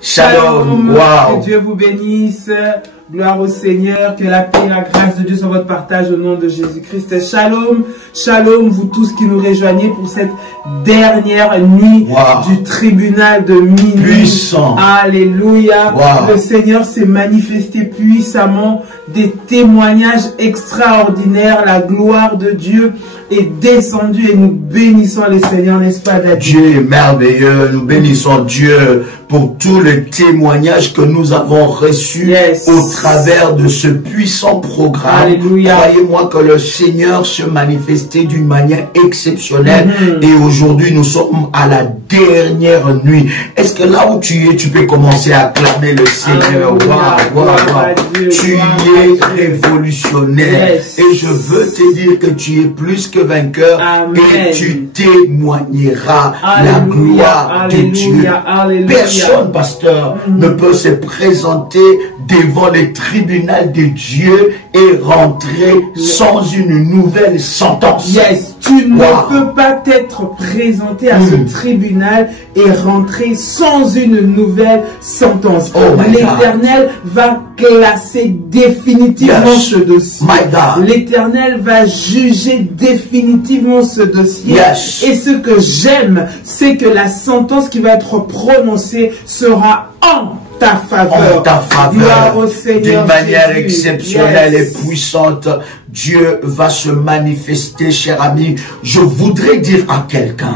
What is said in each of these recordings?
Shalom. Wow. Que Dieu vous bénisse. Gloire au Seigneur. Que la paix et la grâce de Dieu soit votre partage au nom de Jésus-Christ. Shalom. Shalom, vous tous qui nous rejoignez pour cette dernière nuit du tribunal de minuit. Puissant. Alléluia. Le Seigneur s'est manifesté puissamment. Des témoignages extraordinaires. La gloire de Dieu est descendue et nous bénissons le Seigneur, n'est-ce pas, David? Dieu est merveilleux. Nous bénissons Dieu pour tous les témoignages que nous avons reçus au travers de ce puissant programme. Alléluia. Croyez-moi que le Seigneur se manifestait d'une manière exceptionnelle et aujourd'hui nous sommes à la dernière nuit. Est-ce que là où tu es, tu peux commencer à acclamer le Seigneur? Tu es révolutionnaire et je veux te dire que tu es plus que vainqueur et tu témoigneras la gloire de Dieu. Personne, pasteur, ne peut se présenter devant le tribunal de Dieu et rentrer sans une nouvelle sentence. Tu ne peux pas t'être présenté à ce tribunal et rentrer sans une nouvelle sentence. L'Éternel va classer définitivement ce dossier. L'Éternel va juger définitivement ce dossier. Et ce que j'aime, c'est que la sentence qui va être prononcée sera en ta faveur. D'une manière exceptionnelle et puissante. Dieu va se manifester, cher ami. Je voudrais dire à quelqu'un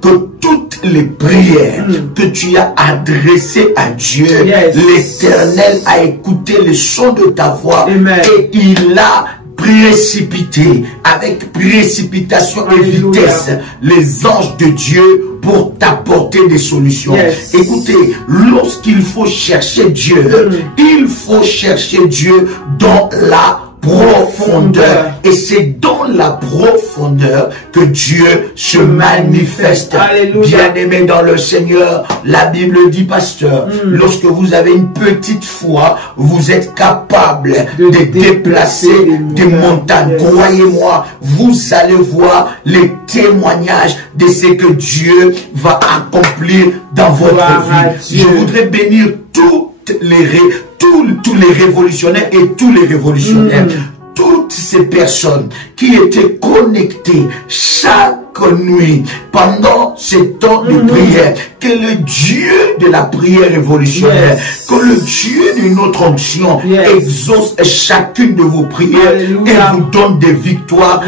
que toutes les prières que tu as adressées à Dieu, l'Éternel a écouté le son de ta voix et il a précipité avec précipitation et vitesse les anges de Dieu pour t'apporter des solutions. Écoutez, lorsqu'il faut chercher Dieu, il faut chercher Dieu dans la profondeur. Et c'est dans la profondeur que Dieu se manifeste. Bien-aimé dans le Seigneur, la Bible dit, pasteur, lorsque vous avez une petite foi, vous êtes capable de déplacer des montagnes. Croyez-moi, vous allez voir les témoignages de ce que Dieu va accomplir dans votre vie. Je voudrais bénir tous les révolutionnaires et tous les révolutionnaires, toutes ces personnes qui étaient connectées chaque nuit pendant ces temps de prière, que le Dieu de la prière révolutionnaire, que le Dieu de notre onction exauce chacune de vos prières et vous donne des victoires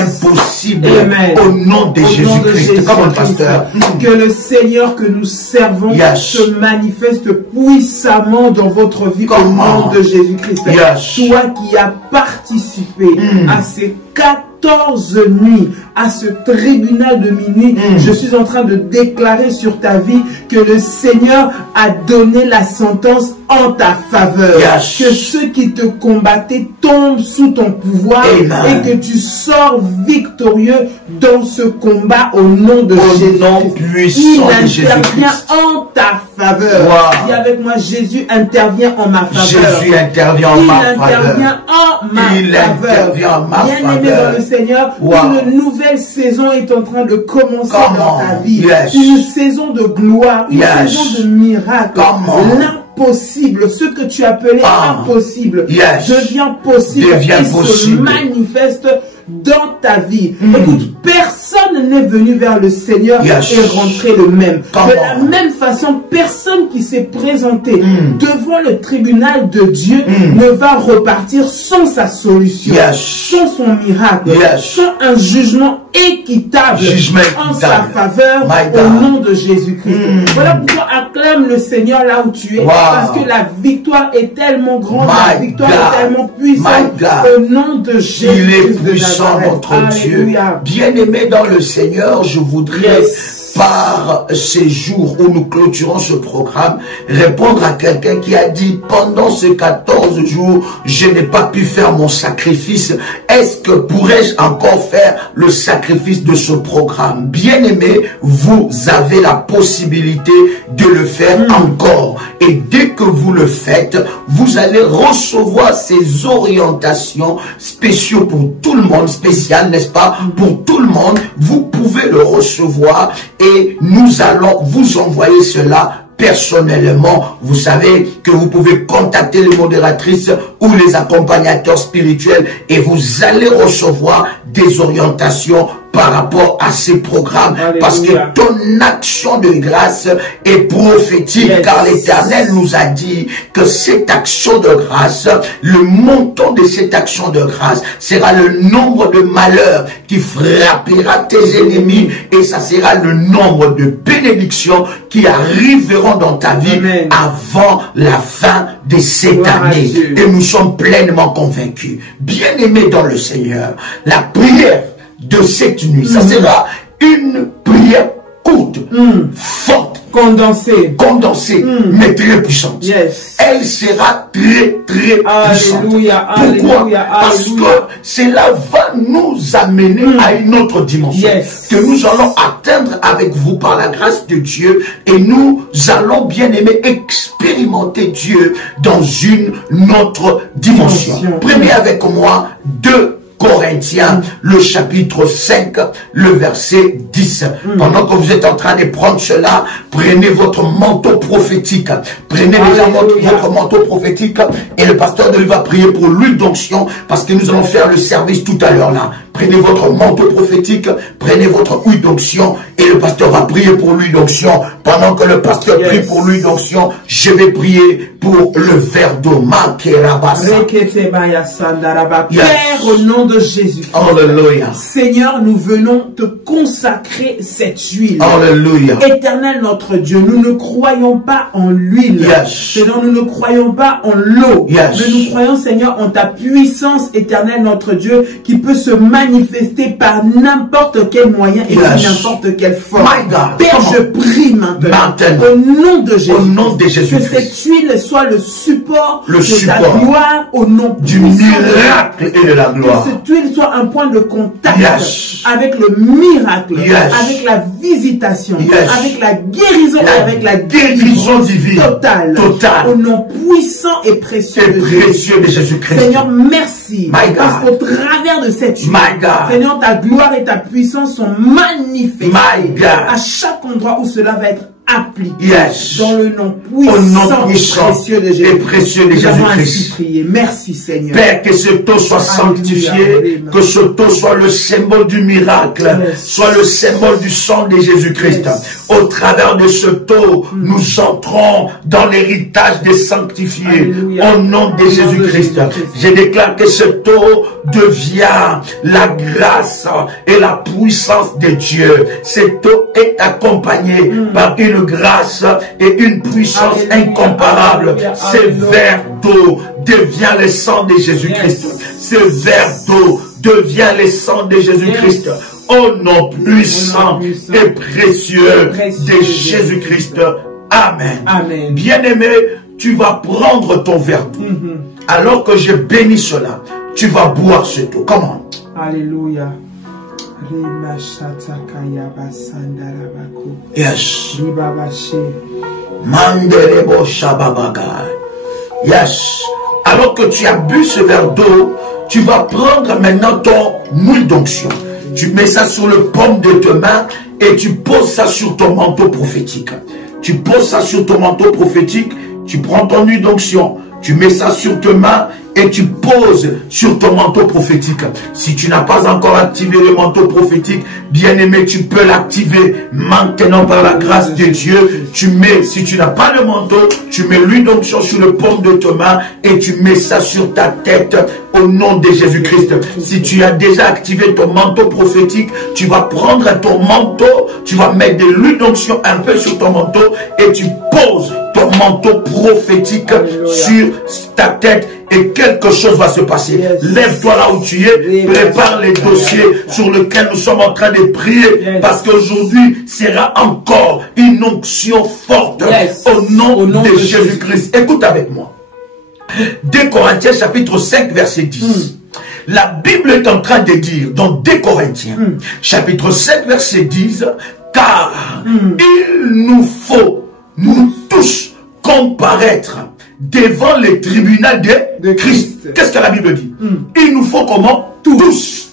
impossibles au nom de Jésus-Christ. Comme pasteur, que le Seigneur que nous servons se manifeste puissamment dans votre vie au nom de Jésus-Christ. Toi qui as participé à ces 14 nuits, à ce tribunal de minuit, je suis en train de déclarer sur ta vie que le Seigneur a donné la sentence en ta faveur. Que ceux qui te combattaient tombent sous ton pouvoir et que tu sors victorieux dans ce combat au nom de Jésus. Il intervient en ta faveur. Dis avec moi, Jésus intervient en ma faveur. Jésus intervient en ma faveur. Il intervient en ma faveur. Bien-aimé dans le Seigneur, une nouvelle saison est en train de commencer dans ta vie. Une saison de gloire, une saison de miracle. L'impossible, ce que tu appelais impossible, devient possible et se manifeste dans ta vie. Écoute, personne n'est venu vers le Seigneur et rentré le même. De la même façon, personne qui s'est présenté devant le tribunal de Dieu ne va repartir sans sa solution, sans son miracle, sans un jugement équitable en sa faveur au nom de Jésus-Christ. Voilà pourquoi acclame le Seigneur là où tu es, parce que la victoire est tellement grande, la victoire est tellement puissante au nom de Jésus-Christ. Notre Dieu. Bien-aimé dans le Seigneur, je voudrais par ces jours où nous clôturons ce programme, répondre à quelqu'un qui a dit pendant ces 14 jours, je n'ai pas pu faire mon sacrifice. Est-ce que pourrais-je encore faire le sacrifice de ce programme? Bien-aimé, vous avez la possibilité de le faire encore. Et dès que vous le faites, vous allez recevoir ces orientations spéciales pour tout le monde, spéciales, n'est-ce pas? Pour tout le monde, vous pouvez le recevoir et nous allons vous envoyer cela personnellement, vous savez que vous pouvez contacter les modératrices ou les accompagnateurs spirituels et vous allez recevoir des orientations par rapport à ces programmes. Alléluia. Parce que ton action de grâce est prophétique, car l'Éternel nous a dit que cette action de grâce, le montant de cette action de grâce sera le nombre de malheurs qui frappera tes ennemis, et ça sera le nombre de bénédictions qui arriveront dans ta vie. Amen. Avant la fin de cette année. Et nous sommes pleinement convaincus, bien-aimés dans le Seigneur, la prière de cette nuit, ça sera une prière courte, forte, condensée, mais très puissante. Yes. Elle sera très puissante. Pourquoi? Parce que cela va nous amener à une autre dimension que nous allons atteindre avec vous par la grâce de Dieu, et nous allons, bien aimer, expérimenter Dieu dans une autre dimension. Prenez avec moi 2 Corinthiens, le chapitre 5, le verset 10. Pendant que vous êtes en train de prendre cela, prenez votre manteau prophétique. Prenez déjà votre manteau prophétique, et le pasteur va prier pour l'huile d'onction, parce que nous allons faire le service tout à l'heure là. Prenez votre manteau prophétique, prenez votre huile d'onction, et le pasteur va prier pour l'huile d'onction. Pendant que le pasteur prie pour l'huile d'onction, je vais prier pour le verre d'eau. Père, au nom de Jésus. Alléluia. Seigneur, nous venons te consacrer cette huile. Alléluia. Éternel notre Dieu, nous ne croyons pas en l'huile. Seigneur, nous ne croyons pas en l'eau. Mais nous croyons, Seigneur, en ta puissance, éternel notre Dieu, qui peut se manifester par n'importe quel moyen et sous n'importe quelle forme. Père, je prie maintenant, au nom de Jésus, que cette huile soit le support de ta gloire, au nom du miracle et de la gloire. Que cette huile soit un point de contact avec le miracle, avec la visitation, avec la guérison et avec la guérison divine totale. Au nom puissant et précieux de Jésus-Christ. Seigneur, merci. Parce qu'au travers de cette huile, Seigneur, ta gloire et ta puissance sont manifestées à chaque endroit où cela va être appliqué. Dans le nom puissant et précieux de Jésus-Christ. Merci Seigneur. Père, que ce taux soit sanctifié, que ce taux soit le symbole du miracle, soit le symbole du sang de Jésus-Christ. Au travers de ce taux, nous entrons dans l'héritage des sanctifiés. Au nom de Jésus-Christ, je déclare que ce taux devient la grâce et la puissance de Dieu. Ce taux est accompagné par une grâce et une puissance incomparable. Ce verre d'eau devient le sang de Jésus-Christ. Ce verre d'eau devient le sang de Jésus-Christ. Au nom puissant et précieux de Jésus-Christ. Amen. Amen. Bien-aimé, tu vas prendre ton verre d'eau. Alors que je bénis cela, tu vas boire ce d'eau. Comment? Alléluia. Yes. Mandelebo Shababaga. Yes. Alors que tu as bu ce verre d'eau, tu vas prendre maintenant ton huile d'onction. Tu mets ça sur le paume de tes mains et tu poses ça sur ton manteau prophétique. Tu poses ça sur ton manteau prophétique, tu prends ton huile d'onction, tu mets ça sur tes mains et tu poses sur ton manteau prophétique. Si tu n'as pas encore activé le manteau prophétique, bien aimé, tu peux l'activer maintenant par la grâce de Dieu. Tu mets, si tu n'as pas le manteau, tu mets l'huile d'onction sur le paume de ta main et tu mets ça sur ta tête au nom de Jésus-Christ. Si tu as déjà activé ton manteau prophétique, tu vas prendre ton manteau, tu vas mettre de l'huile d'onction un peu sur ton manteau et tu poses ton manteau prophétique sur ta tête et quelque chose va se passer. Lève-toi là où tu es, prépare les dossiers sur lesquels nous sommes en train de prier, parce qu'aujourd'hui sera encore une onction forte au nom de Jésus-Christ. Écoute avec moi. 2 Corinthiens chapitre 5 verset 10. La Bible est en train de dire dans 2 Corinthiens chapitre 5 verset 10, car il nous faut, nous tous, comparaître devant le tribunal de Christ. Qu'est-ce que la Bible dit? Il nous faut comment? Tous.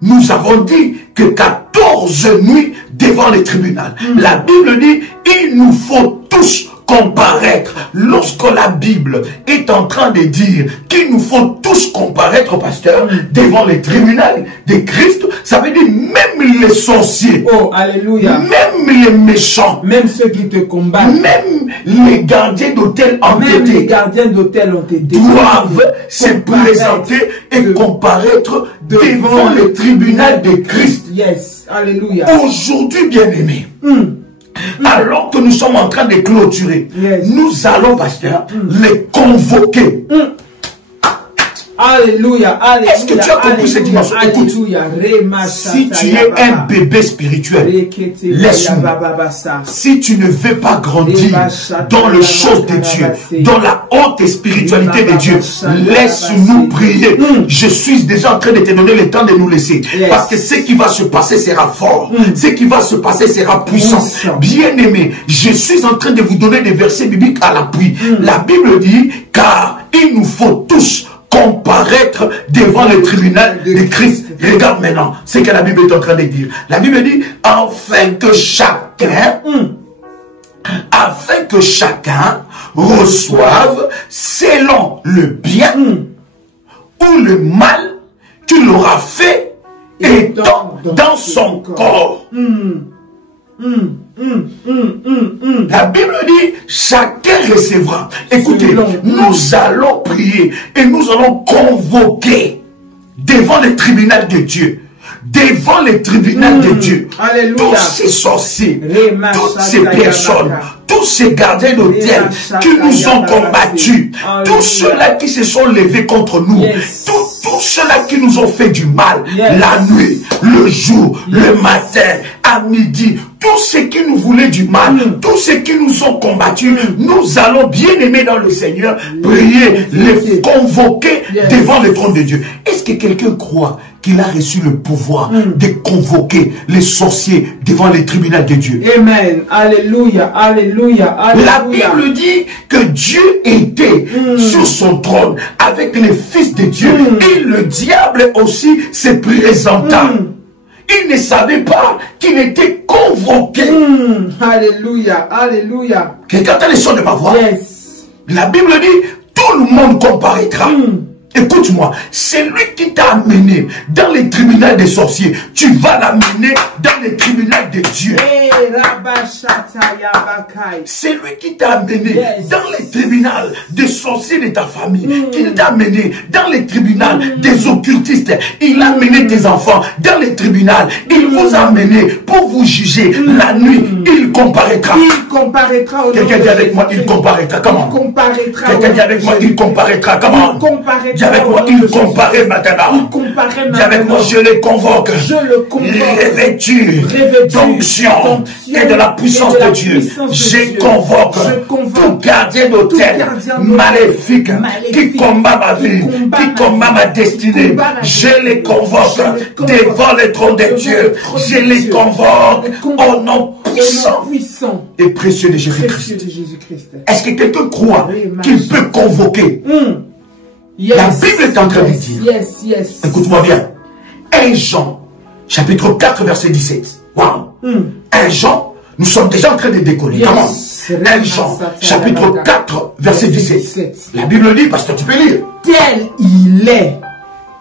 Nous avons dit que 14 nuits de devant les tribunaux. La Bible dit, il nous faut tous comparaître. Lorsque la Bible est en train de dire qu'il nous faut tous comparaître, pasteur, devant les tribunaux de Christ, ça veut dire même les sorciers, oh, alléluia, même les méchants, même ceux qui te combattent, même les gardiens d'hôtel entêtés, doivent se présenter et comparaître devant le tribunal de Christ. Yes, alléluia. Aujourd'hui, bien-aimés, alors que nous sommes en train de clôturer, nous allons, pasteur, les convoquer. Alléluia, alléluia. Est-ce que tu as compris cette dimension? Écoute, si tu es un bébé spirituel, laisse-moi. Si tu ne veux pas grandir dans les choses de Dieu, dans la haute spiritualité de Dieu, laisse-nous prier. Je suis déjà en train de te donner le temps de nous laisser. Parce que ce qui va se passer sera fort. Ce qui va se passer sera puissant. Bien-aimé, je suis en train de vous donner des versets bibliques à l'appui. La Bible dit, car il nous faut tous comparaître devant le tribunal de Christ. Regarde maintenant ce que la Bible est en train de dire. La Bible dit, afin que chacun reçoive selon le bien ou le mal qu'il aura fait étant dans son corps. La Bible dit, chacun recevra. Écoutez, nous allons prier et nous allons convoquer devant le tribunal de Dieu. Devant le tribunal de Dieu. Tous ces sorciers, toutes ces personnes, tous ces gardiens d'hôtel qui nous ont combattus, tous ceux-là qui se sont levés contre nous, tous ceux-là qui nous ont fait du mal, la nuit, le jour, le matin, à midi, tous ceux qui nous voulaient du mal, tous ceux qui nous ont combattus, nous allons bien aimer dans le Seigneur, prier, les convoquer devant le trône de Dieu. Est-ce que quelqu'un croit qu'il a reçu le pouvoir de convoquer les sorciers devant les tribunaux de Dieu? Amen. Alléluia, alléluia, alléluia. La Bible dit que Dieu était sur son trône avec les fils de Dieu et le diable aussi se présenta. Il ne savait pas qu'il était convoqué. Alléluia, alléluia. Quelqu'un a le son de ma voix? La Bible dit, tout le monde comparaîtra. Écoute-moi, c'est lui qui t'a amené dans les tribunaux des sorciers. Tu vas l'amener dans les tribunaux de Dieu. C'est lui qui t'a amené dans les tribunaux des sorciers de ta famille. Il t'a amené dans les tribunaux des occultistes. Il a amené tes enfants dans les tribunaux. Il vous a amené pour vous juger. La nuit, il comparaîtra. Il comparaîtra. Quelqu'un dit avec moi, il comparaîtra. Comment? Quelqu'un dit avec moi, il comparaîtra. Comment? Dis avec moi, il comparait maintenant. Dis avec moi, je les convoque. Revêtu d'onction et de la puissance de Dieu. Je convoque tout gardien d'hôtel maléfique qui combat ma vie, qui combat ma destinée. Je les convoque devant le trône de Dieu. Je les convoque au nom puissant et précieux de Jésus-Christ. Est-ce que quelqu'un croit qu'il peut convoquer? La Bible est en train de dire, écoute-moi bien, 1 Jean, chapitre 4, verset 17. Wow. 1 Jean, nous sommes déjà en train de décoller. Comment? 1 Jean, chapitre 4, verset 17. La Bible dit, pasteur, tu peux lire. Tel il est,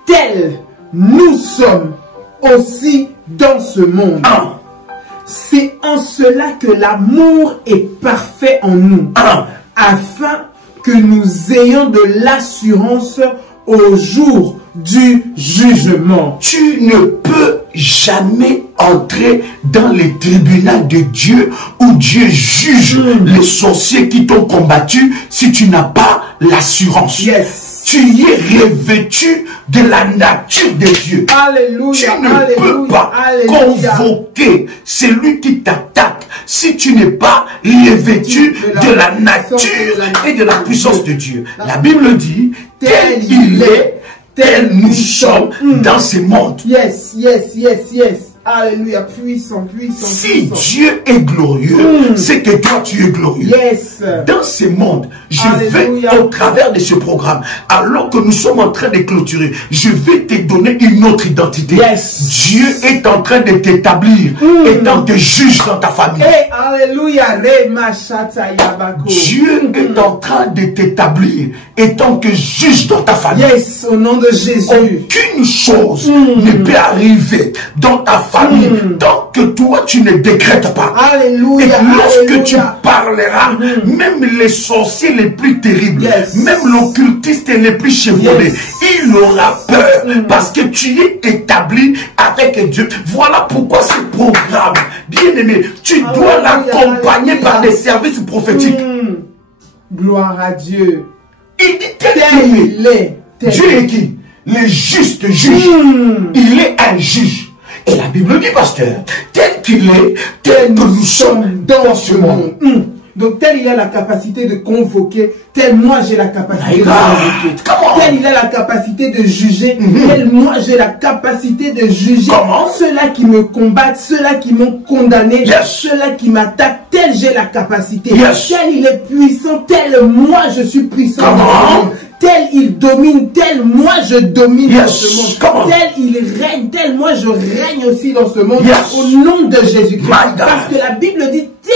tel nous sommes aussi dans ce monde. C'est en cela que l'amour est parfait en nous, afin que nous ayons de l'assurance au jour du jugement. Tu ne peux jamais entrer dans les tribunaux de Dieu où Dieu juge les sorciers qui t'ont combattu si tu n'as pas l'assurance. Tu y es revêtu de la nature de Dieu. Alléluia, tu ne peux pas convoquer celui qui t'attaque si tu n'es pas revêtu de la nature et de la puissance de Dieu. La Bible dit, tel il est, tel nous sommes dans ce monde. Alléluia, puissant, puissant. Si Dieu est glorieux, c'est que toi tu es glorieux. Yes. Dans ce monde, je vais au travers de ce programme, alors que nous sommes en train de clôturer, je vais te donner une autre identité. Yes. Dieu est en train de t'établir étant que juge dans ta famille. Hey, alléluia. Dieu est en train de t'établir étant que juge dans ta famille. Yes, au nom de Jésus. Aucune chose ne peut arriver dans ta famille tant que toi tu ne décrètes pas. Alléluia. Et lorsque alléluia. tu parleras, même les sorciers les plus terribles, même l'occultiste les plus chevronnés, il aura peur parce que tu es établi avec Dieu. Voilà pourquoi ce programme, bien aimé, tu dois l'accompagner par des services prophétiques. Gloire à Dieu. Il dit tel est. Dieu est qui? Le juste juge. Il est un juge. Et la Bible dit, pasteur, tel qu'il est, tel que nous sommes dans ce monde. Donc tel il a la capacité de convoquer, tel moi j'ai la capacité de convoquer. Tel il a la capacité de juger, tel moi j'ai la capacité de juger. Ceux-là qui me combattent, ceux-là qui m'ont condamné, ceux-là qui m'attaquent, tel j'ai la capacité. Tel il est puissant, tel moi je suis puissant. Tel il domine, tel moi je domine dans ce monde. Tel il règne, tel moi je règne aussi dans ce monde. Au nom de Jésus-Christ. Parce que la Bible dit tel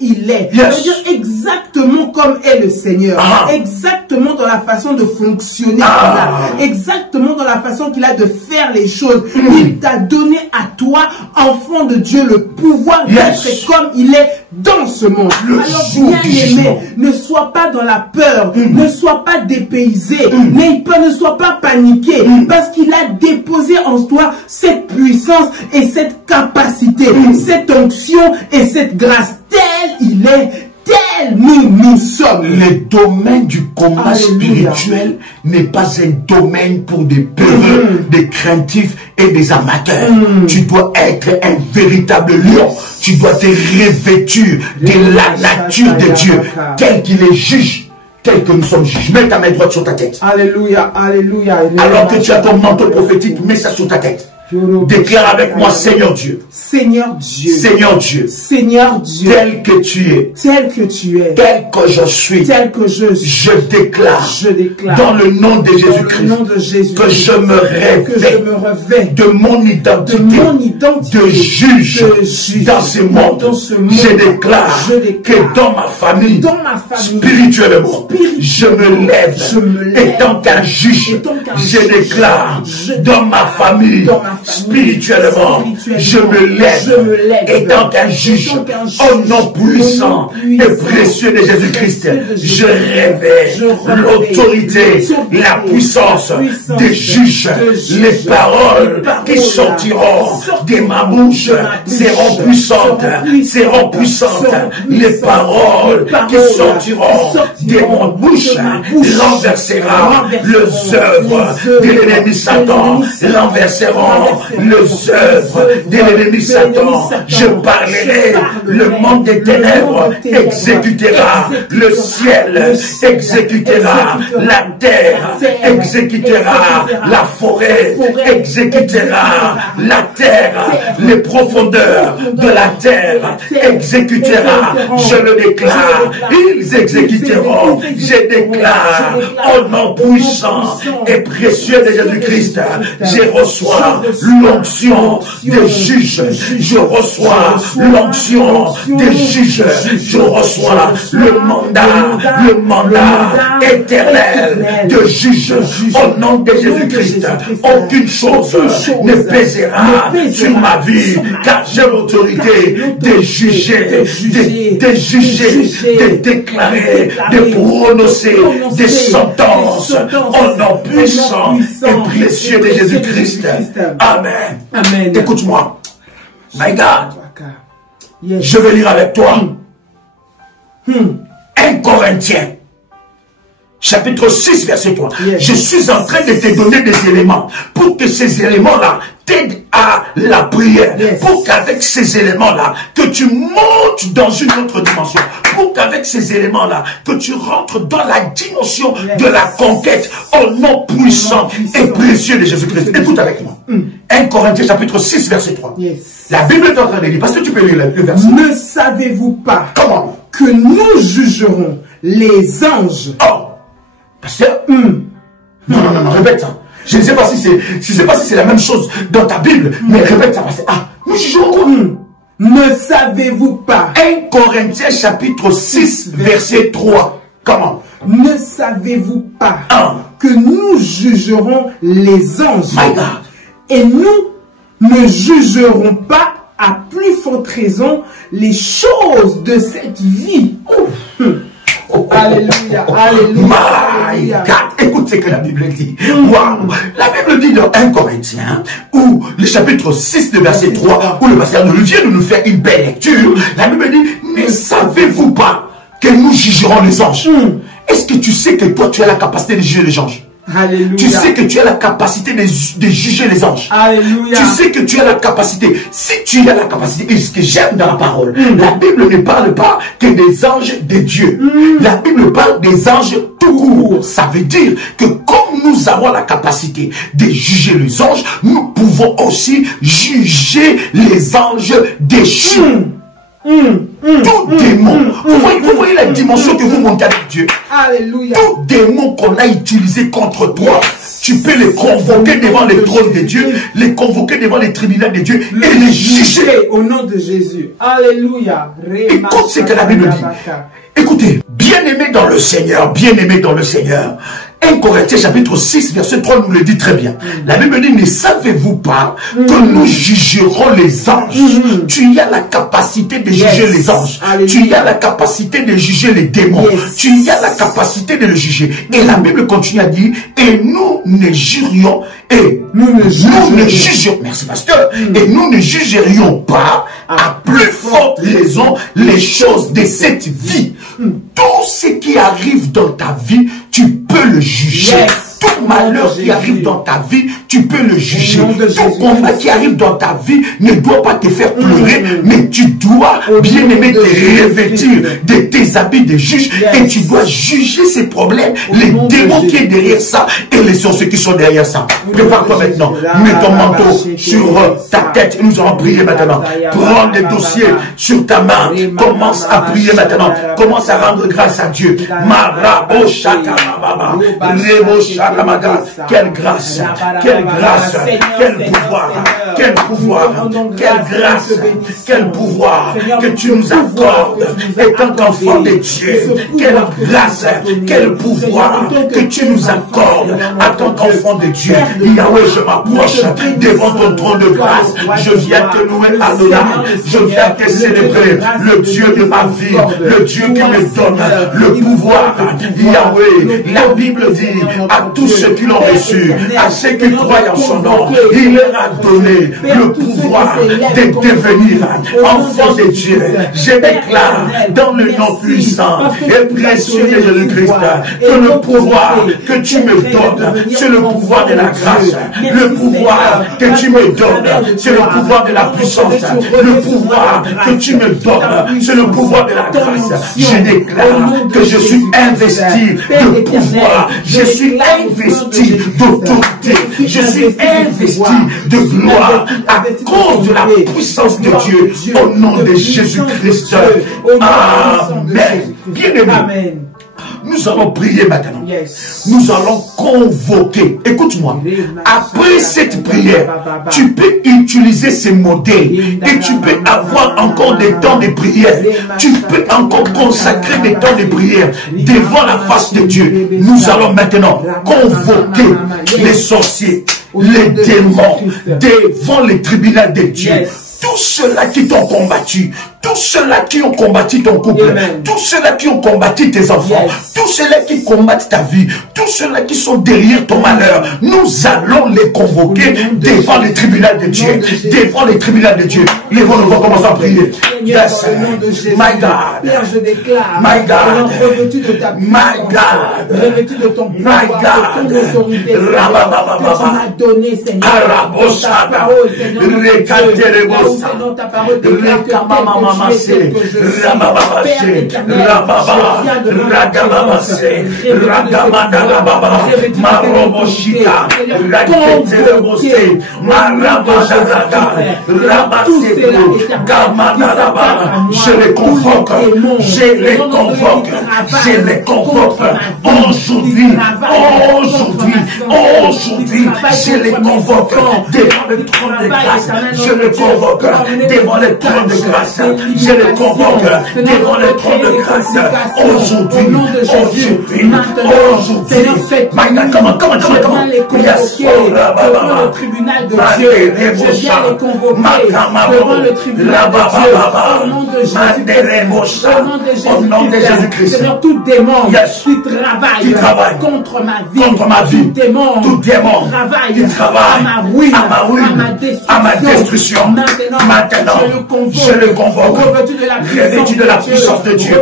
il est. Ça veut dire exactement comme est le Seigneur. Exactement dans la façon de fonctionner qu'il a. Exactement dans la façon qu'il a de faire les choses. Il t'a donné à toi, enfant de Dieu, le pouvoir d'être comme il est dans ce monde. Alors bien aimé, ne sois pas dans la peur, ne sois pas dépaysé, ne sois pas paniqué, parce qu'il a déposé en toi cette puissance et cette capacité, cette onction et cette grâce. Tel il est, tel nous sommes. Le domaine du combat spirituel n'est pas un domaine pour des peureux, des craintifs et des amateurs. Tu dois être un véritable lion. Tu dois te revêtir de la nature de Dieu, tel qu'il est juge, tel que nous sommes juges. Mets ta main droite sur ta tête. Alléluia, alléluia. Alors que tu as ton manteau prophétique, mets ça sur ta tête. Déclare avec moi, Seigneur Dieu. Seigneur Dieu. Seigneur Dieu. Seigneur Dieu. Tel que tu es. Tel que tu es. Tel que je suis. Tel que je suis. Je déclare. Dans le nom de Jésus-Christ. Que je me revêt. De mon identité. De juge. Dans ce monde. Je déclare. Que dans ma famille. Spirituellement. Je me lève. Étant qu'un juge. Je déclare. Dans ma famille. Spirituellement, je me lève étant qu'un juge au nom puissant et précieux de Jésus-Christ. Je révèle l'autorité, la puissance des juges. Les paroles qui sortiront de ma bouche seront puissantes, seront puissantes. Les paroles qui sortiront de mon bouche renversera les œuvres de l'ennemi Satan, renverseront les œuvres de l'ennemi Satan. Je parlerai, le monde des ténèbres exécutera, le ciel exécutera, la terre exécutera, la forêt exécutera, la terre, les profondeurs de la terre exécutera. Je le déclare, ils exécuteront. Je déclare au nom puissant et précieux de Jésus-Christ, je reçois l'onction des juges, je reçois l'onction des juges, je reçois le mandat éternel de juge au nom de Jésus-Christ. Aucune chose ne pèsera sur ma vie, car j'ai l'autorité de juger, de déclarer, de prononcer des sentences au nom puissant et précieux de Jésus-Christ. Amen. Amen. Écoute-moi. My God. Je vais lire avec toi. 1 Corinthiens. chapitre 6, verset 3. Yes. Je suis en train de te donner des éléments pour que ces éléments-là t'aident à la prière. Yes. Pour qu'avec ces éléments-là, que tu montes dans une autre dimension. Pour qu'avec ces éléments-là, que tu rentres dans la dimension de la conquête au nom puissant et précieux de Jésus-Christ. Écoute avec moi. 1 Corinthiens chapitre 6, verset 3. Yes. La Bible est en train de dire, parce que tu peux lire le verset. Ne savez-vous pas Comment? que nous jugerons les anges? Oh! Pasteur? Non, répète ça. Je ne sais pas si c'est la même chose dans ta Bible, mais répète ça. Nous jugeons quoi? Ne savez-vous pas? 1 Corinthiens chapitre 6, verset 3. Comment? Ne savez-vous pas que nous jugerons les anges? My God. Et nous ne jugerons pas à plus forte raison les choses de cette vie. Alléluia, alléluia. My God. Écoute ce que la Bible dit. Wow. La Bible dit dans 1 Corinthiens, où le chapitre 6, le verset 3, où le pasteur nous vient de nous faire une belle lecture, la Bible dit, ne savez-vous pas que nous jugerons les anges? Est-ce que tu sais que toi, tu as la capacité de juger les anges? Alléluia. Tu sais que tu as la capacité de juger les anges. Alléluia. Tu sais que tu as la capacité. Si tu as la capacité, et ce que j'aime dans la parole, la Bible ne parle pas que des anges de Dieu. La Bible parle des anges tout court. Ça veut dire que comme nous avons la capacité de juger les anges, nous pouvons aussi juger les anges déchus. Tout démon, vous voyez la dimension que vous montez avec Dieu. Alléluia. Tout démon qu'on a utilisé contre toi, tu peux les convoquer devant les trônes de Dieu, les convoquer devant les tribunaux de Dieu et les juger au nom de Jésus. Alléluia. Écoute ce que la Bible dit. Écoutez, bien-aimés dans le Seigneur, bien-aimés dans le Seigneur. 1 Corinthiens chapitre 6, verset 3 nous le dit très bien. La Bible dit, ne savez-vous pas que nous jugerons les anges? Tu as la capacité de juger les anges. Tu as la capacité de juger les démons. Tu as la capacité de le juger. Et la Bible continue à dire, et nous ne jurions, et nous ne jugeons, merci pasteur, et nous ne jugerions pas à plus forte raison les choses de cette vie. Tout ce qui arrive dans ta vie, tu peux le juger. Tout malheur qui arrive dans ta vie, tu peux le juger. Tout combat qui arrive dans ta vie ne doit pas te faire pleurer, mais tu dois, bien aimer, te revêtir de tes habits de juge et tu dois juger ces problèmes, les démons qui sont derrière ça et les sorciers qui sont derrière ça. Prépare-toi maintenant, mets ton manteau sur ta tête et nous allons prier maintenant. Prends les dossiers sur ta main, commence à prier maintenant, commence à rendre grâce à Dieu. Quelle grâce, quelle grâce, quel pouvoir, quel pouvoir, quelle grâce, quel pouvoir que tu nous accordes étant enfant de Dieu. Quelle grâce, quel pouvoir que tu nous accordes à ton enfant de Dieu. Yahweh, je m'approche devant ton trône de grâce. Je viens te louer, Adonai. Je viens te célébrer, le Dieu de ma vie, le Dieu qui me donne le pouvoir. Yahweh, la Bible dit à tous ceux qui l'ont reçu, à ceux qui croient en son nom, il leur a donné le pouvoir de devenir enfants de Dieu. Je déclare dans le nom puissant et précieux de Jésus-Christ que le pouvoir que tu me donnes, c'est le pouvoir de la grâce. Le pouvoir que tu me donnes, c'est le pouvoir de la puissance. Le pouvoir que tu me donnes, c'est le pouvoir de la grâce. Je déclare que je suis investi de pouvoir. Je suis investi d'autorité. Je suis investi de gloire à cause de la puissance de Dieu au nom de Jésus-Christ. Amen. Bien-aimé. Nous allons prier maintenant. Nous allons convoquer. Écoute-moi. Après cette prière, tu peux utiliser ces modèles et tu peux avoir encore des temps de prière. Tu peux encore consacrer des temps de prière devant la face de Dieu. Nous allons maintenant convoquer les sorciers, les démons devant les tribunaux de Dieu. Tous ceux-là qui t'ont combattu, tous ceux-là qui ont combattu ton couple, tous ceux-là qui ont combattu tes enfants, tous ceux-là qui combattent ta vie, tous ceux-là qui sont derrière ton malheur, nous allons les convoquer devant le tribunal de Dieu, devant le tribunal de Dieu. Les vont nous commencer à prier. Yes, my God, Père, je déclare, my God, revêtu de ta my God, revêtu de ton pouvoir, de ton autorité, que tu m'as donné, Seigneur, ta parole, Seigneur, dans ta parole, que je les convoque, je les convoque, je les convoque aujourd'hui, je les convoque devant le trône de grâce, je les convoque devant le trône de grâce, je les convoque devant le trône de grâce aujourd'hui, comment, devant le tribunal de Dieu, je viens les convoquer devant le tribunal de Dieu, au nom de Jésus-Christ, Seigneur, tout démon qui travaille contre ma vie, tout démon qui travaille à ma destruction, maintenant, je le convoque, revêtu de la puissance de Dieu,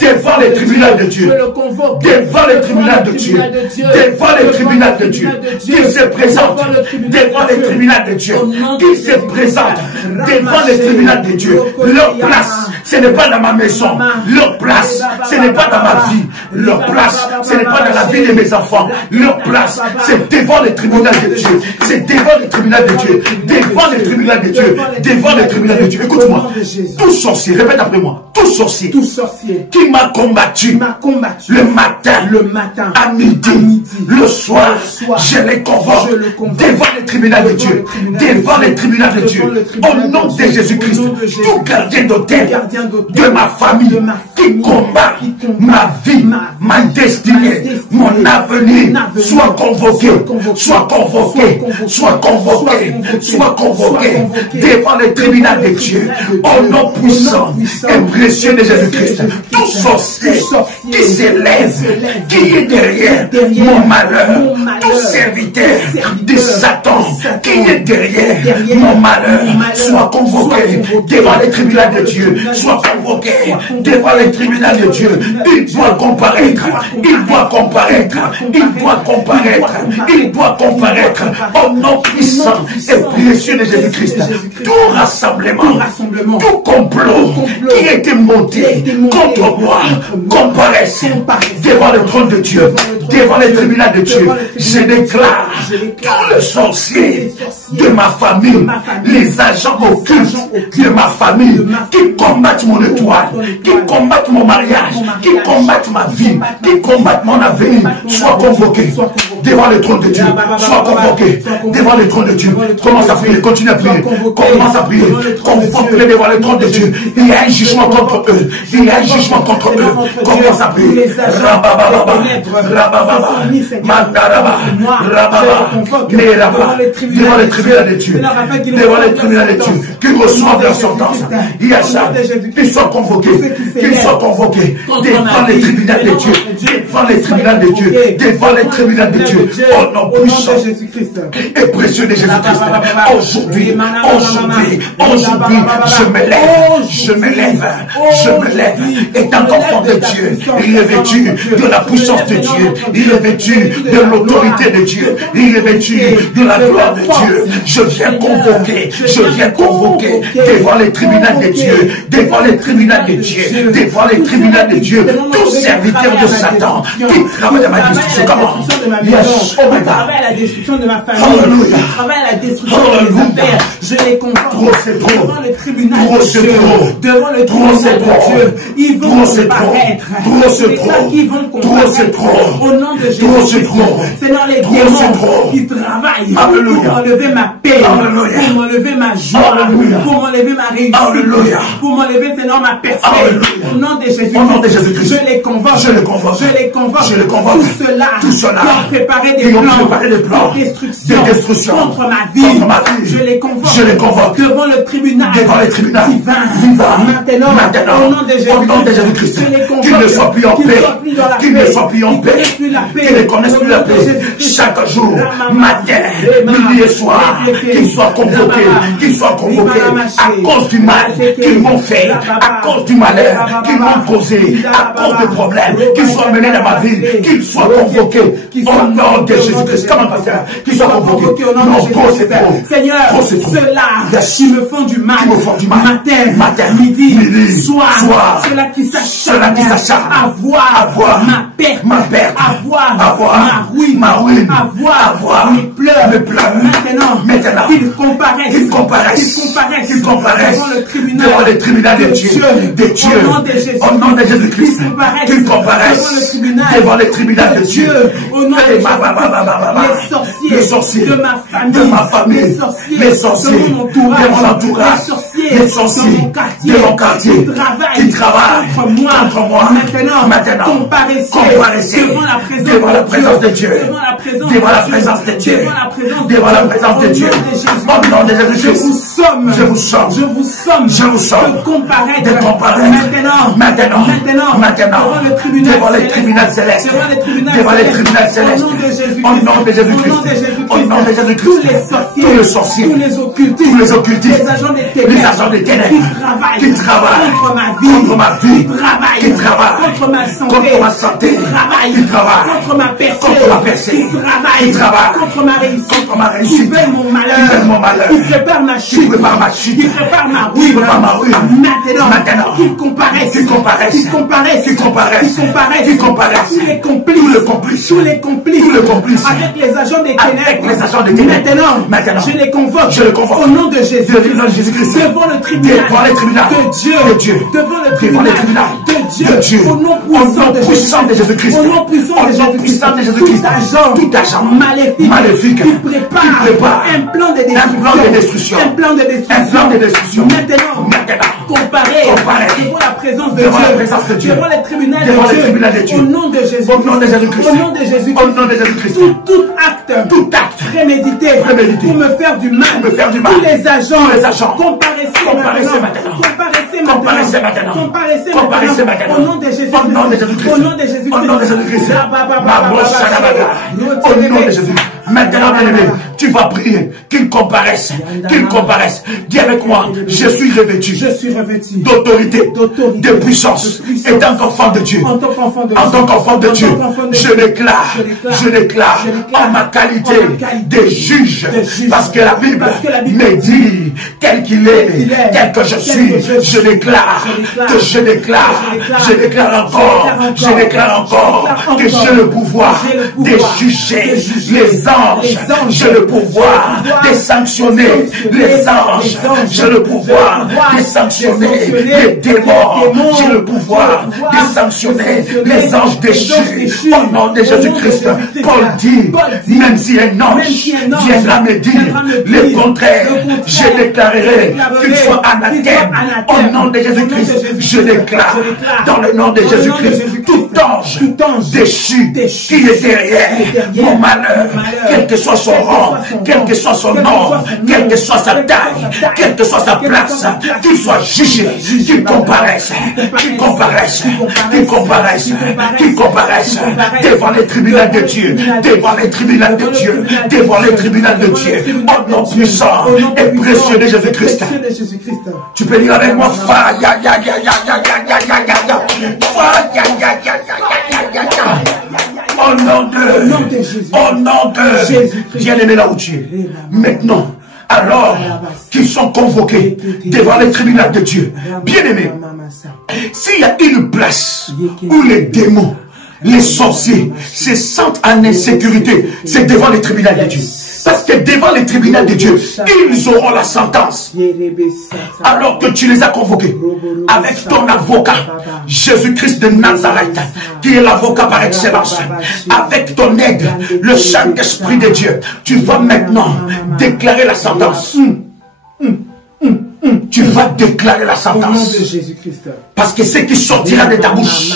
devant les tribunaux de Dieu, devant les tribunaux de Dieu, devant les tribunaux de Dieu, qui se présente devant les tribunaux de Dieu, qui se présente devant les tribunaux de Dieu. Leur place, ce n'est pas dans ma maison, leur place, ce n'est pas dans ma vie, leur place, ce n'est pas dans la vie de mes enfants, leur place, c'est devant les tribunaux de Dieu, c'est devant les tribunaux de Dieu, devant les tribunaux de Dieu, devant les tribunaux de Dieu. Écoute-moi, tout sorcier, répète après moi, tout sorcier qui m'a combattu le matin, à midi, le soir, je les convoque devant les tribunaux de Dieu, devant les tribunaux de Dieu, au nom de Jésus-Christ. Tout gardien d'hôtel de ma famille qui combat ma vie, ma destinée, mon avenir, soit convoqué, soit convoqué, soit convoqué, soit convoqué devant les tribunaux de Dieu, au nom puissant et précieux de Jésus-Christ. Tout sorcier qui s'élève, qui est derrière mon malheur, tout serviteur de Satan qui est derrière mon malheur, soit convoqué devant les tribunaux de Dieu, soit convoqué devant les tribunaux de Dieu. Il doit comparaître, il doit comparaître, il doit comparaître, il doit comparaître au nom puissant et précieux de Jésus-Christ. Tout rassemblement, tout complot qui était monté contre moi, comparaisse devant le trône de Dieu, devant les tribunaux de Dieu. Je déclare tous les sorciers de ma famille, les agents occultes de ma famille, qui combattent mon étoile, qui combattent mon mariage, qui combattent ma vie, qui combattent mon avenir, soient convoqués devant le trône de Dieu, soient convoqués devant le trône de Dieu. Commence à prier, continue à prier, commence à prier, convoque-les devant le trône de Dieu. Il y a un jugement contre eux, il y a un jugement contre eux. Commence à prier. Rabababa, rabababa, mandaraba, rababa, devant les tribunaux de Dieu, devant les tribunaux de Dieu, qu'ils reçoivent leur sentence. Il y a ça, qu'ils soient convoqués devant les tribunaux de Dieu, devant les tribunaux de Dieu, devant les tribunaux de Dieu, au nom puissant et précieux de Jésus-Christ. Aujourd'hui, je me lève, étant enfant de Dieu, revêtu de la puissance de Dieu, revêtu de l'autorité de Dieu, revêtu de la gloire de Dieu. Je viens convoquer devant les tribunaux de Dieu, devant les tribunaux de Dieu, devant les tribunaux de Dieu, tous serviteurs de Satan qui travaillent à ma destruction. Comment? Yes, oh my God. Travaille à la destruction de ma famille, travaille à la destruction de mes affaires. Je les convoque devant le tribunal de Dieu, devant le tribunal de Dieu. Ils vont comparaître c'est trop. Qui vont Trop c'est trop. Au nom de Jésus. Trop c'est trop. Seigneur, les démons qui travaillent pour m'enlever ma paix, pour m'enlever ma joie, pour m'enlever ma réussite, pour m'enlever, Seigneur, ma personne. Au nom de Jésus. Au nom de Jésus-Christ. Je les convoque. Je les convoque. Je les convoque. Je les convoque. Tout cela qui ont préparé des plans de destruction contre ma vie. Je les convoque. Devant le tribunal. Divin. Maintenant. Au nom de Jésus-Christ. Qu'ils ne soient plus en paix. Qu'ils ne soient plus en paix. Qu'ils ne connaissent plus la paix. Chaque jour, matin, midi et soir, qu'ils soient convoqués. Qu'ils soient convoqués à cause du mal qu'ils m'ont fait, à cause du malheur qu'ils m'ont causé, à cause des problèmes qu'ils soient menés dans ma vie, qu'ils soient convoqués au nom de Jésus-Christ. Comment pasteur? Qu'ils soient convoqués au nom de Jésus-Christ. Seigneur, ceux-là qui me font du mal, matin, midi, soir, ceux-là qui s'acharnent à voir ma perte, à voir ma ruine, à voir mes pleurs. Maintenant, qu'ils comparaissent devant le tribunal de Dieu, au nom de Jésus-Christ, qu'ils comparaissent devant le tribunal de Dieu, au nom de Jésus, les sorciers de ma famille, les sorciers de mon entourage, les sorciers de mon quartier qui travaillent contre moi. Maintenant, comparaissez devant la présence de Dieu, devant la présence de Dieu, devant la présence de Dieu. Au nom de Jésus-Christ, je vous somme de comparaître maintenant devant le tribunal céleste, au nom de Jésus-Christ, tous les sorciers, tous les occultistes, les agents des ténèbres qui travaillent contre ma vie, qui travaillent contre ma santé, qui travaillent contre ma percée, qui travaillent contre ma réussite, qui veulent mon malheur, qui préparent ma chute, qui préparent ma ruine. Maintenant, qu'ils comparaissent, tous les complices, avec les agents des ténèbres. Maintenant, je les convoque au nom de Jésus, devant le tribunal de Dieu, devant le tribunal de Dieu, au nom puissant de Jésus-Christ, tout agent maléfique qui prépare un plan de destruction, maintenant, comparé devant la présence de Dieu, devant le tribunal de Dieu, au nom de Jésus-Christ, tout acte prémédité pour me faire du mal, tous les agents, comparaissez maintenant, au nom de Jésus-Christ, au nom de Jésus-Christ, maintenant, bien-aimé, tu vas prier qu'ils comparaissent. Dis avec moi, je suis revêtu d'autorité, de puissance, et tant qu'enfant de Dieu, en tant qu'enfant de Dieu, je déclare en ma qualité de juge, parce que la Bible me dit, tel qu'il est, tel que je suis, je déclare encore que j'ai le pouvoir de juger les anges, j'ai le pouvoir de sanctionner les anges, j'ai le pouvoir de sanctionner les démons, j'ai le pouvoir de sanctionner les anges déchus. Au nom de Jésus-Christ, Paul dit, même si un ange viendra me dire le contraire, je déclarerai qu'il soit anathème. Au nom de Jésus-Christ, je déclare dans le nom de Jésus-Christ, tout ange déchu qui est derrière mon malheur, quel que soit son rang, quel que soit son nom, quelle que soit sa taille, quelle que soit sa place, qu'il soit jugé, qu'il comparaisse devant les tribunaux de Dieu, devant les tribunaux de Dieu, au nom puissant et précieux de Jésus-Christ. Tu peux dire avec moi, au nom de Jésus, bien-aimé là où tu es. Maintenant, alors qu'ils sont convoqués devant les tribunaux de Dieu, bien-aimé, s'il y a une place où les démons, les sorciers se sentent en insécurité, c'est devant les tribunaux de Dieu. Parce que devant les tribunaux de Dieu, ils auront la sentence. Alors que tu les as convoqués avec ton avocat, Jésus-Christ de Nazareth, qui est l'avocat par excellence. Avec ton aide, le Saint-Esprit de Dieu, tu vas maintenant déclarer la sentence. Tu vas déclarer la sentence. Au nom de Jésus-Christ. Parce que ce qui sortira de ta bouche,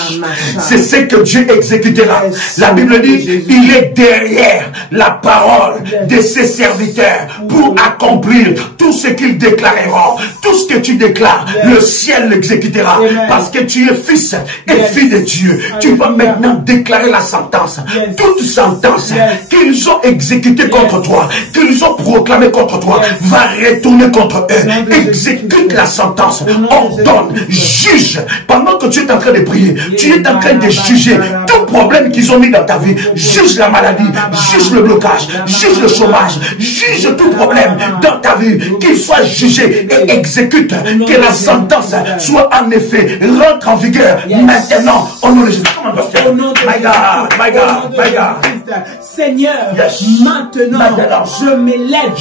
c'est ce que Dieu exécutera. La Bible dit, il est derrière la parole de ses serviteurs pour accomplir tout ce qu'ils déclareront. Tout ce que tu déclares, le ciel l'exécutera. Parce que tu es fils et fille de Dieu. Tu vas maintenant déclarer la sentence. Toute sentence qu'ils ont exécutée contre toi, qu'ils ont proclamée contre toi, va retourner contre eux. Exécute la sentence. Ordonne, juge. Pendant que tu es en train de prier, tu es en train de juger tout problème qu'ils ont mis dans ta vie. Juge la maladie, juge le blocage, juge le chômage, juge tout problème dans ta vie, qu'il soit jugé et exécute, que la sentence soit en effet rentre en vigueur maintenant au nom de Jésus. My God, my God, my God. Seigneur, maintenant, je m'élève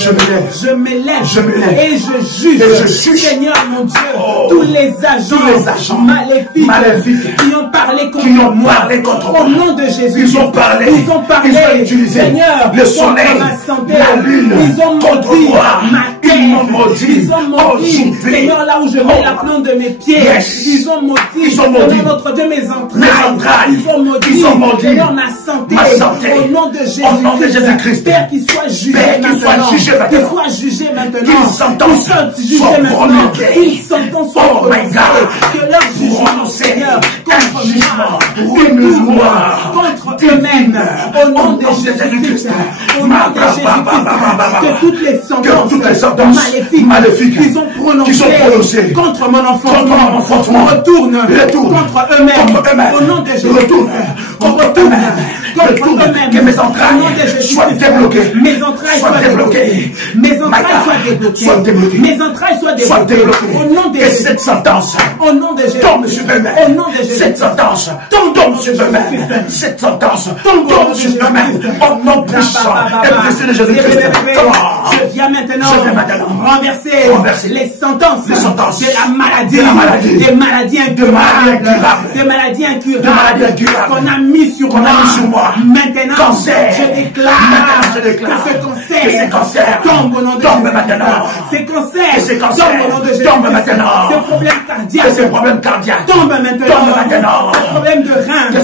et je juge. Seigneur mon Dieu, tous les agents maléfiques qui ont parlé contre moi, au nom de Jésus. Ils ont parlé, ils ont utilisé, Seigneur, le soleil, ma santé, la lune, ils ont maudit ma tête, ils m'ont maudit, ils ont maudit, Seigneur, là où je mets la plante de mes pieds, ils ont maudit, Seigneur notre Dieu, mes entrailles, ils ont maudit, Seigneur, ma santé, au nom de Jésus-Christ, Père, qu'il soit jugé maintenant, qu'il soit jugé maintenant, qu'il soit prononcé, que leur jugement, Seigneur, contre moi, contre eux-mêmes, au nom de Jésus-Christ, au nom de Jésus-Christ, que toutes les sentences maléfiques qu'ils ont prononcées contre mon enfantement retournent contre eux-mêmes, au nom de Jésus-Christ, contre eux-mêmes, que mes entrailles soient débloquées, mes entrailles soient débloquées, mes entrailles soient débloquées, au nom de Jésus. Cette sentence, au nom de Jésus, tombe sur eux-mêmes. Au nom de Jésus. Cette sentence, tombe sur eux-mêmes. Cette sentence, tombe sur eux-mêmes. Au nom puissant et précieux de Jésus-Christ. Je viens maintenant renverser les sentences de la maladie, des maladies incurables qu'on a mis sur moi. Maintenant, je déclare que ce cancer tombe au nom de Jésus. Ces cancers tombent au nom de Jésus. Tombe maintenant. Ces problèmes cardiaques tombent maintenant.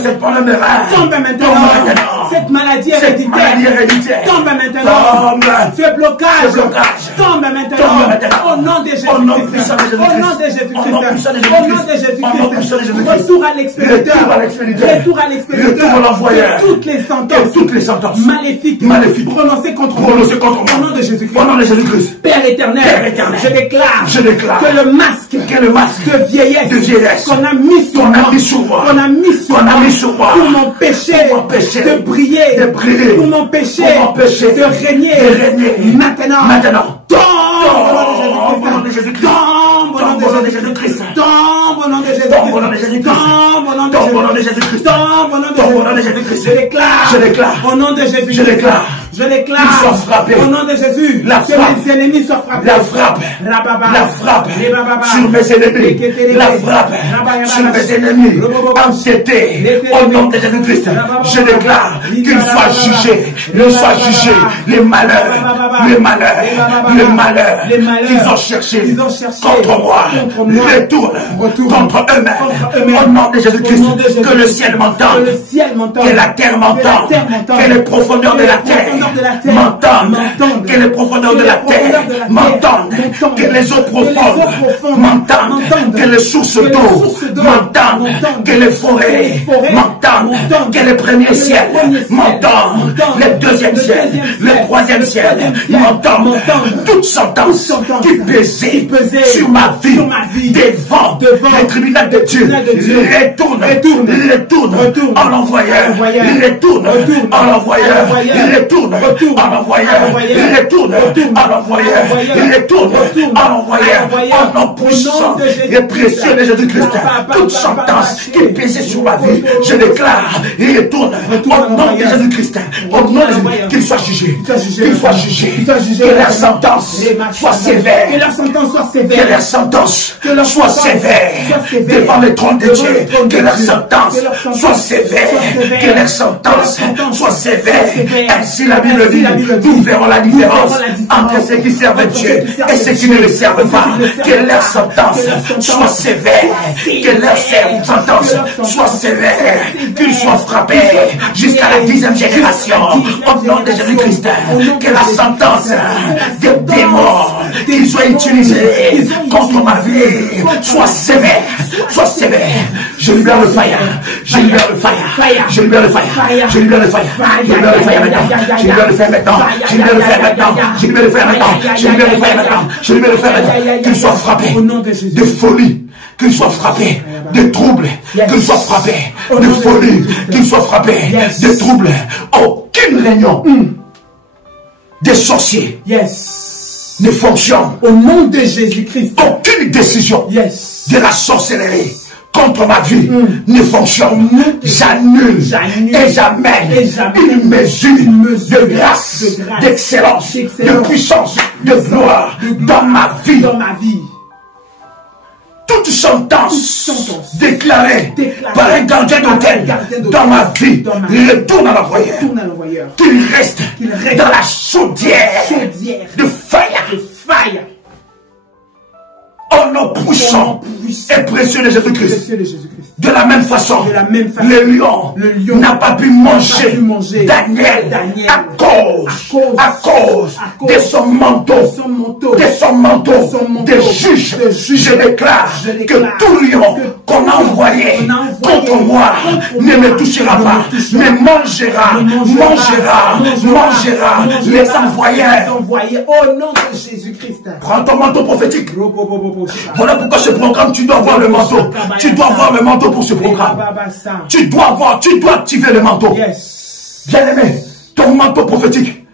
Ces problèmes de reins tombent maintenant. Cette maladie héréditaire tombe maintenant. Ce blocage tombe maintenant. Au nom de Jésus-Christ. Au nom de Jésus-Christ. Retour à l'expéditeur. Retour à l'envoyeur. Toutes les sentences maléfiques prononcées contre moi. Au nom de Jésus-Christ. Père éternel, je déclare que le masque de vieillesse qu'on a mis sur moi, pour m'empêcher de briller, pour m'empêcher de régner, maintenant, tombe au nom de Jésus-Christ, tombe au nom de Jésus-Christ, tombe au nom de Jésus-Christ, tombe au nom de Jésus-Christ, tombe au nom de Jésus-Christ. Je déclare au nom de Jésus, je déclare au nom de Jésus que mes ennemis soient frappés. La frappe sur mes ennemis. La frappe sur mes ennemis. Entêtés au nom de Jésus-Christ. Je déclare qu'il soit jugé. Les malheurs qu'ils ont cherché contre moi. Retourne contre eux-mêmes. Au nom de Jésus-Christ. Que le ciel m'entende. Que la terre m'entende. Que les profondeurs de la terre m'entendent. Que les profondeurs de la terre m'entendent. Que les eaux profondes m'entendent. Que les sources d'eau m'entendent. Que les forêts m'entendent. Que les premiers ciels m'entendent. Le deuxième ciel, le troisième ciel m'entendent. Toute sentence qui pesait sur ma vie devant le tribunal de Dieu retourne en l'envoyeur. Retourne en l'envoyeur. Retourne à l'envoyeur, il retourne à l'envoyeur, il retourne à l'envoyeur, au nom puissant et précieux de Jésus-Christ. Toute sentence qui pesait sur ma vie, je déclare, il retourne au nom de Jésus-Christ, au nom de Jésus-Christ, qu'il soit jugé, qu'il soit jugé, que la sentence soit sévère, que la sentence soit sévère, que la sentence soit sévère devant le trône de Dieu, que la sentence soit sévère, que la sentence soit sévère. Ainsi la Bible dit, nous verrons la différence entre ceux qui servent Dieu et ceux qui ne le servent pas. Que leur sentence soit sévère, que leur sentence soit sévère, qu'ils soient frappés jusqu'à la 10e génération au nom de Jésus-Christ. Que la sentence des démons qu'ils soient utilisés contre ma vie soit sévère, soit sévère. Je libère le fire, je libère le fire, je libère le fire, je libère le fire, je libère le fire maintenant, je libère le fire maintenant, je libère le fire maintenant, je libère le fire maintenant, je libère le fire maintenant, je libère le fire maintenant. Qu'ils soient frappés de folie, qu'ils soient frappés de troubles, qu'ils soient frappés de folie, qu'ils soient frappés de troubles. Aucune réunion des sorciers ne fonctionne. Au nom de Jésus-Christ. Aucune décision de la sorcellerie contre ma vie ne fonctionne. J'annule et j'amène une mesure de grâce, d'excellence, de puissance, de gloire dans ma vie. Toute sentence déclarée par un gardien d'hôtel dans ma vie retourne à l'envoyeur. Qu'il reste dans la chaudière de fire. Au nom puissant et précieux de Jésus-Christ. De la même façon, le lion n'a pas pu manger Daniel à cause de son manteau, de juge. Je déclare que tout lion qu'on a envoyé contre moi ne me touchera pas, mais mangera les envoyeurs. Au nom de Jésus-Christ. Prends ton manteau prophétique. Voilà pourquoi ce programme, tu dois avoir le manteau. Tu dois avoir le manteau pour ce programme. Tu dois activer le manteau. Bien-aimé, ton manteau prophétique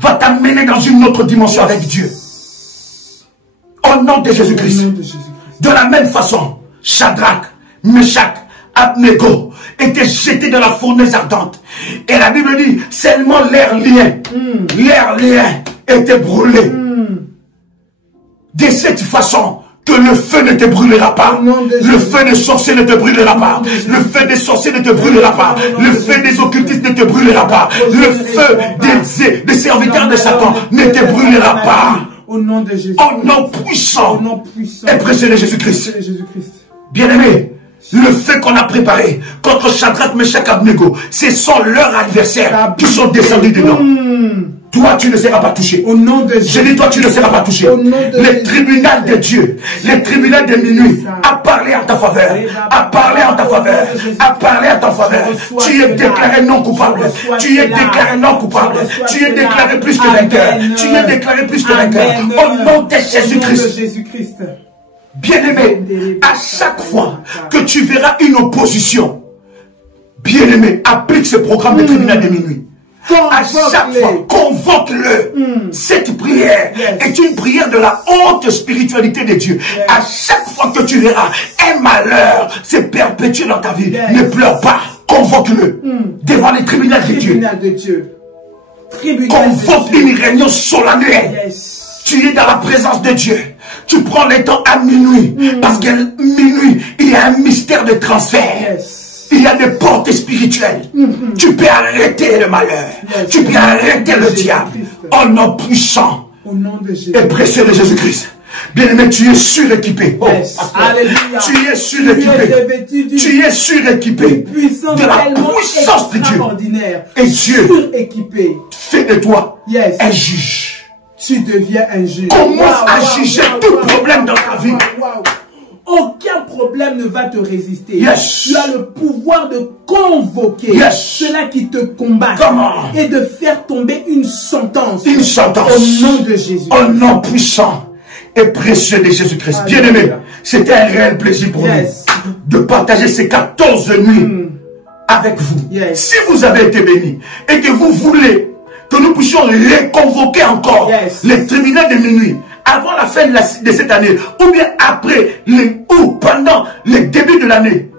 va t'amener dans une autre dimension avec Dieu. Au nom de Jésus-Christ. De la même façon, Shadrach, Meshach, Abednego étaient jetés dans la fournaise ardente. Et la Bible dit, seulement leurs liens étaient brûlés. De cette façon, que le feu ne te brûlera pas. Le feu des sorciers ne te brûlera pas. Le feu des sorciers ne te brûlera pas. Le feu des occultistes ne te brûlera pas. Le feu des serviteurs de Satan ne te brûlera pas. Au nom de Jésus. Au nom puissant et précieux de Jésus-Christ. Bien-aimé, le feu qu'on a préparé contre Shadrach, Meshach, Abednego, ce sont leurs adversaires qui sont descendus dedans. Toi, tu ne seras pas touché. Au nom de Jésus. Je dis, toi, tu ne seras pas touché. Le tribunal de Dieu, le tribunal de minuit, a parlé en ta faveur. A parlé en ta faveur. A parlé en ta faveur. Tu es déclaré non coupable. Tu es déclaré non coupable. Tu es déclaré plus que vainqueur. Tu es déclaré plus que vainqueur. Au nom de Jésus-Christ. Bien-aimé, à chaque fois que tu verras une opposition, bien-aimé, applique ce programme de tribunal de minuit. À chaque fois, convoque-le. Cette prière est une prière de la haute spiritualité de Dieu. À chaque fois que tu verras un malheur se perpétuer dans ta vie, ne pleure pas. Convoque-le devant les tribunaux de Dieu. Convoque une réunion solennelle. Tu es dans la présence de Dieu. Tu prends le temps à minuit. Parce qu'à minuit, il y a un mystère de transfert. Il y a des portes spirituelles. Tu peux arrêter le malheur. Tu peux arrêter le diable. Au nom puissant et précieux de Jésus-Christ. Bien-aimé, tu es suréquipé. Tu es suréquipé. Tu es suréquipé de la puissance de Dieu. Et Dieu fait de toi un juge. Tu deviens un juge. Commence à juger tout problème dans ta vie. Aucun problème ne va te résister. Yes. Tu as le pouvoir de convoquer ceux-là qui te combattent et de faire tomber une sentence. Une sentence. Au nom de Jésus. Au nom puissant et précieux de Jésus-Christ. Bien-aimé, c'était un réel plaisir pour nous de partager ces 14 nuits avec vous. Si vous avez été bénis et que vous voulez que nous puissions reconvoquer encore les tribunaux de minuit avant la fin de cette année, ou bien après, ou pendant le début de l'année.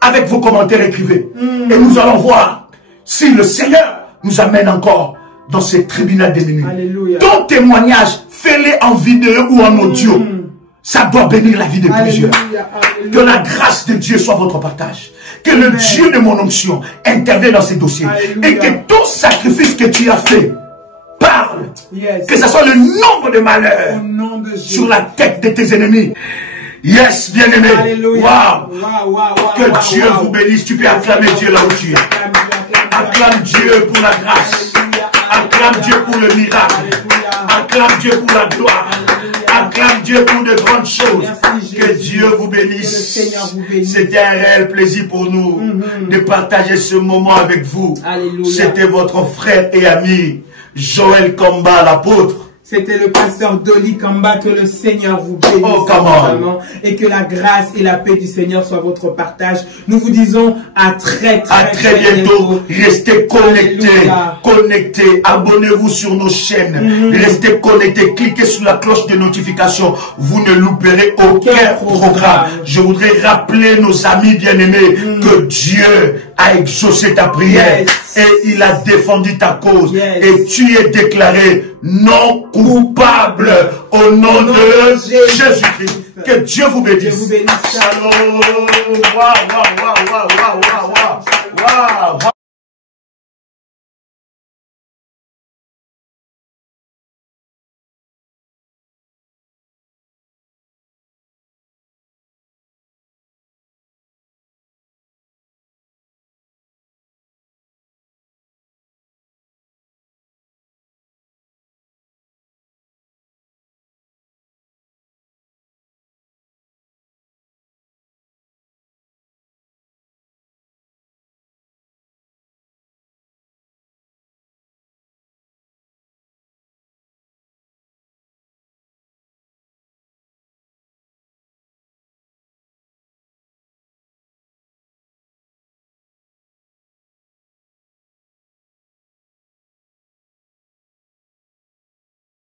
Avec vos commentaires, écrivez. Et nous allons voir si le Seigneur nous amène encore dans ces tribunaux de minuit. Alléluia. Ton témoignage, fais-le en vidéo ou en audio. Ça doit bénir la vie de plusieurs. Alléluia. Que la grâce de Dieu soit votre partage. Que le Dieu de mon onction intervienne dans ces dossiers. Alléluia. Et que tout sacrifice que tu as fait parle. Que ce soit le nombre de malheurs sur la tête de tes ennemis. Yes, bien-aimé. Wow. Que Dieu vous bénisse. Tu peux acclamer Dieu là où tu es. Acclame Dieu pour la grâce. Acclame Dieu pour le miracle. Acclame Dieu pour la gloire. Acclame Dieu pour de grandes choses. Que Dieu vous bénisse. C'était un réel plaisir pour nous de partager ce moment avec vous. C'était votre frère et ami Joël Kamba, l'apôtre. C'était le pasteur Dolly Kamba. Que le Seigneur vous bénisse. Et que la grâce et la paix du Seigneur soient votre partage. Nous vous disons à très bientôt. Restez connectés. Abonnez-vous sur nos chaînes. Restez connectés. Cliquez sur la cloche de notification. Vous ne louperez aucun programme. Je voudrais rappeler nos amis bien-aimés que Dieu a exaucé ta prière. Et il a défendu ta cause. Et tu es déclaré non coupable au nom de Jésus-Christ. Que Dieu vous bénisse. Dieu vous bénisse. Shalom. Wow.